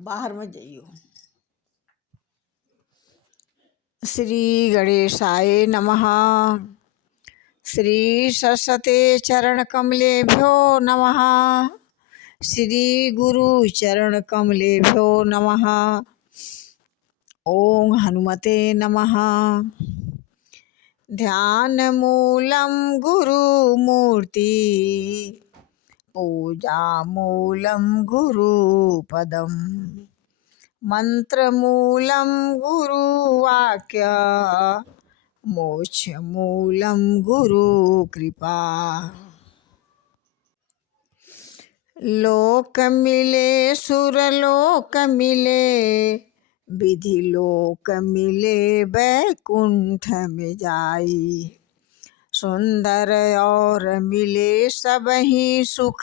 बाहर मत जाइयो। श्री गणेशाय नमः। श्री सरस्वती चरण कमलेभ्यो नमः। श्री गुरु चरण कमलेभ्यो नमः। ओम हनुमते नमः। ध्यान मूलम गुरु मूर्ति, पूजा मूलम गुरु पदम, मंत्र मूलम गुरु वाक्य, मोक्ष मूलम गुरु कृपा। लोक मिले सुरलोक मिले, विधि लोक मिले वैकुंठ में जाई। सुंदर और मिले सबहि सुख,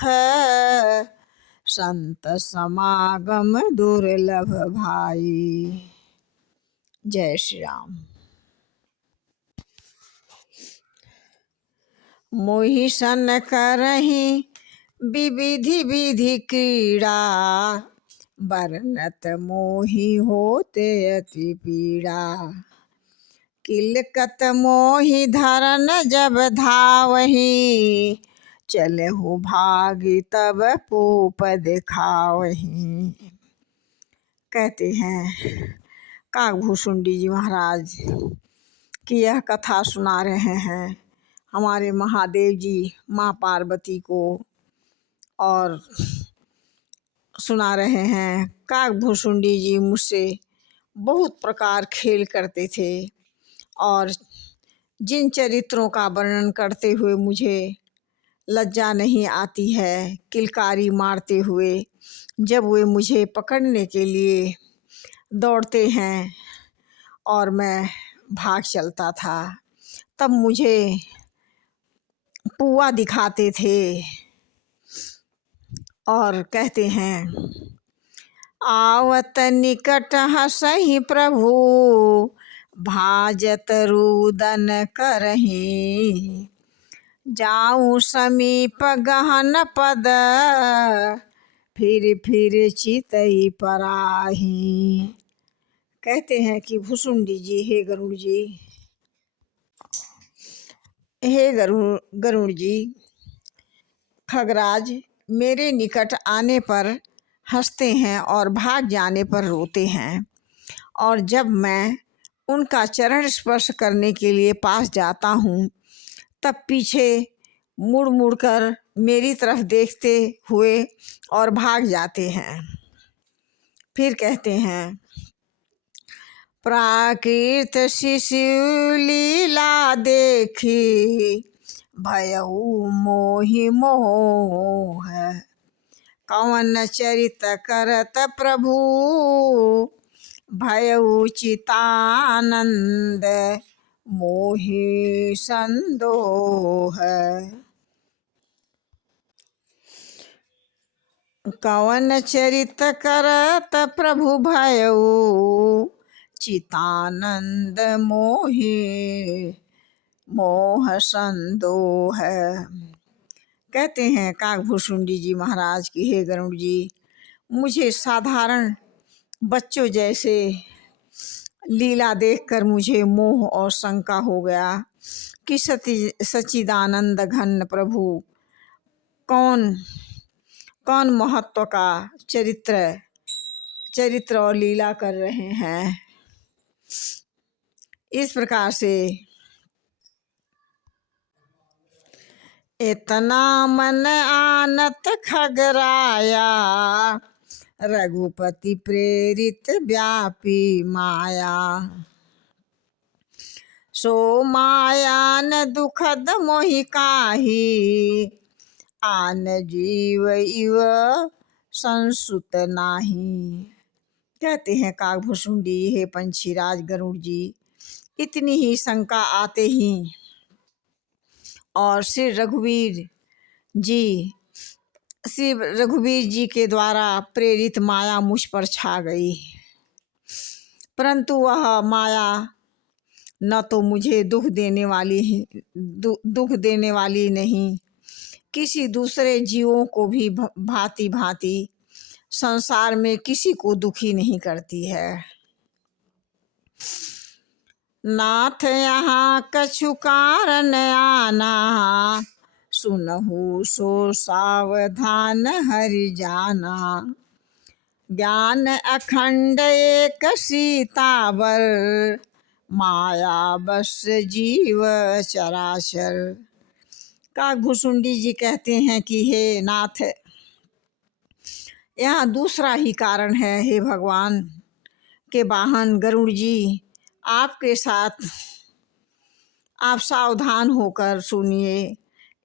संत समागम दुर्लभ भाई। जय श्री राम। मोहि सन करहि विविधि विधि क्रीड़ा, बरनत मोहि होते अति पीड़ा। किलकत मोहि धरन जब धावहि, चलहु भागी तब पूप दिखावहि। कहते हैं काकभूषुंडी जी महाराज की यह कथा सुना रहे हैं हमारे महादेव जी माँ पार्वती को, और सुना रहे हैं काकभूषुंडी जी मुझसे बहुत प्रकार खेल करते थे, और जिन चरित्रों का वर्णन करते हुए मुझे लज्जा नहीं आती है, किलकारी मारते हुए जब वे मुझे पकड़ने के लिए दौड़ते हैं और मैं भाग चलता था, तब मुझे पुआ दिखाते थे और कहते हैं आवत निकट हसहि प्रभु, भाजत रुदन करहि। जाऊं समीप गहन पद, फिर फिर चितई पराही। कहते हैं कि भुसुंडी जी, हे गरुड़ जी, हे गरुड़ जी, खगराज मेरे निकट आने पर हंसते हैं और भाग जाने पर रोते हैं, और जब मैं उनका चरण स्पर्श करने के लिए पास जाता हूँ तब पीछे मुड़ मुड़ कर मेरी तरफ देखते हुए और भाग जाते हैं। फिर कहते हैं प्राकृत शिशु लीला देखी, भयउ मोहि मोह। कवन चरित करत प्रभु, भयउ चितानंद मोहि संदोह। कवन चरित करत प्रभु, भयउ चितानंद मोहि मोह संदोह। कहते हैं काकभूषुंडी जी महाराज की, हे गरुड़ जी, मुझे साधारण बच्चों जैसे लीला देखकर मुझे मोह और शंका हो गया कि सच्चिदानंद घन प्रभु कौन कौन महत्व का चरित्र और लीला कर रहे हैं। इस प्रकार से इतना मन आनत खगराया, रघुपति प्रेरित व्यापी माया। सो मायान दुखद मोहि काही, आन जीव इव संसुत नाही। कहते हैं काकभूषुंडी, हे पंछीराज गरुड़ जी, इतनी ही शंका आते ही और श्री रघुवीर जी के द्वारा प्रेरित माया मुझ पर छा गई, परंतु वह माया न तो मुझे दुख देने वाली नहीं, किसी दूसरे जीवों को भी भांति भांति संसार में किसी को दुखी नहीं करती है। नाथ यहाँ कछु कारण आना, सुनहु सो सावधान हरि जाना। ज्ञान अखंड एक सीतावर, माया बस जीव चराचर। काकभुसुंडी जी कहते हैं कि हे नाथ, यहाँ दूसरा ही कारण है। हे भगवान के वाहन गरुड़ जी, आपके साथ आप सावधान होकर सुनिए।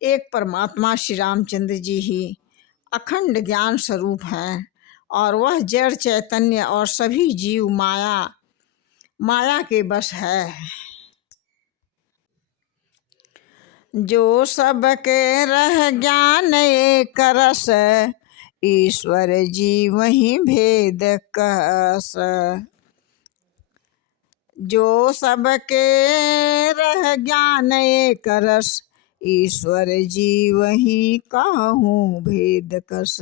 एक परमात्मा श्री रामचंद्र जी ही अखंड ज्ञान स्वरूप हैं और वह जड़ चैतन्य और सभी जीव माया के बस है। जो सबके रह ज्ञान एक रस, ईश्वर जी वही भेद कहस। जो सबके रह ज्ञान एक रस, ईश्वर जी वही कहूँ भेद कस।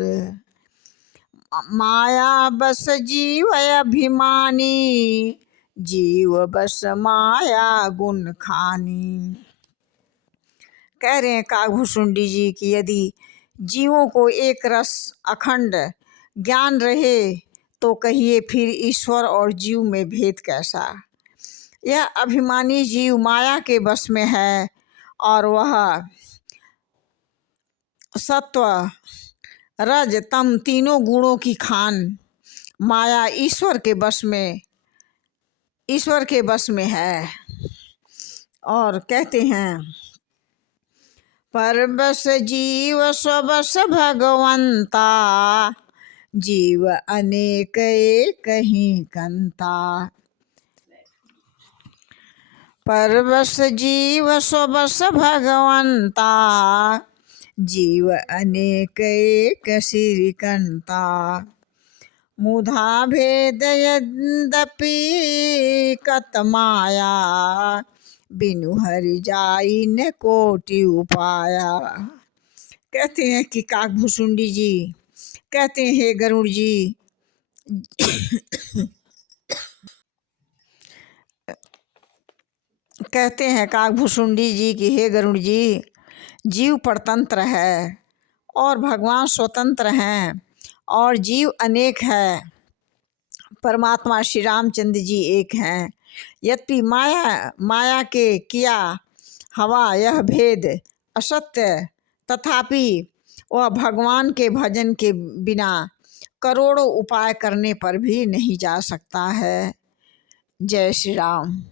माया बस जीव अभिमानी, जीव बस माया गुण खानी। कह रहे हैं काकभुसुंडी जी कि यदि जीवों को एक रस अखंड ज्ञान रहे तो कहिए फिर ईश्वर और जीव में भेद कैसा। यह अभिमानी जीव माया के बस में है और वह सत्व रज तम तीनों गुणों की खान माया ईश्वर के बस में है। और कहते हैं परबस जीव स्वबस भगवंता, जीव अनेक एक ही कंता। परबस जीव स्वबस भगवंता, जीव अनेक एक श्रीकंता। मुधा भेद यद्यपि कत माया, बिनु हरि जाई न कोटि उपाया। कहते हैं कि काकभुसुंडी जी कहते हैं हे गरुड़ जी, कहते हैं काकभुसुंडी जी कि हे गरुड़ जी, जीव परतंत्र है और भगवान स्वतंत्र हैं और जीव अनेक है, परमात्मा श्री रामचंद्र जी एक हैं। यद्यपि माया के किया हवा यह भेद असत्य, तथापि वह भगवान के भजन के बिना करोड़ों उपाय करने पर भी नहीं जा सकता है। जय श्री राम।